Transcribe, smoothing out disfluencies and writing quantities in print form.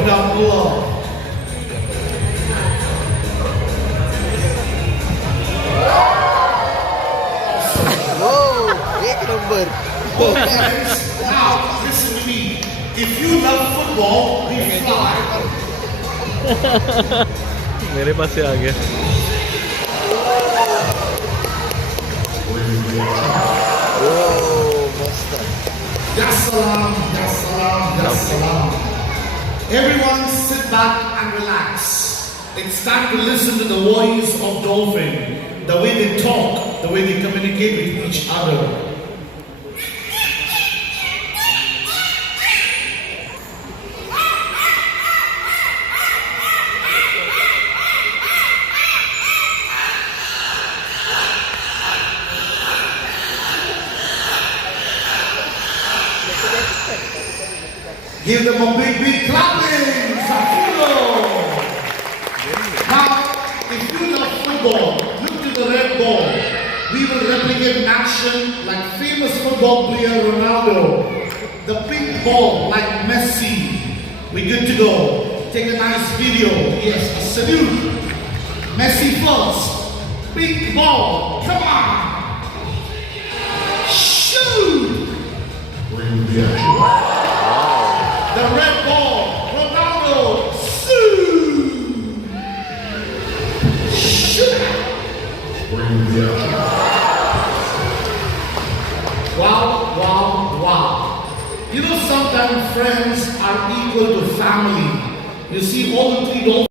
Drop it down below. Whoa! Big number. Okay, now listen to me. If you love football, we fly. मेरे पास से आ गया. Whoa, master. Ya salam, ya salam, ya salam. Everyone sit back and relax. It's time to listen to the voice of dolphin. The way they talk, the way they communicate with each other. Give them a big clapping, Zakiro. Now, if you love football, look to the red ball. We will replicate in action like famous football player Ronaldo. The pink ball like Messi. We good to go. Take a nice video. Yes, a salute. Messi first. Pink ball. Come on. Shoot. The red ball, Ronaldo, shoot! Wow, wow, wow. You know, sometimes friends are equal to family. You see all the three dolphins.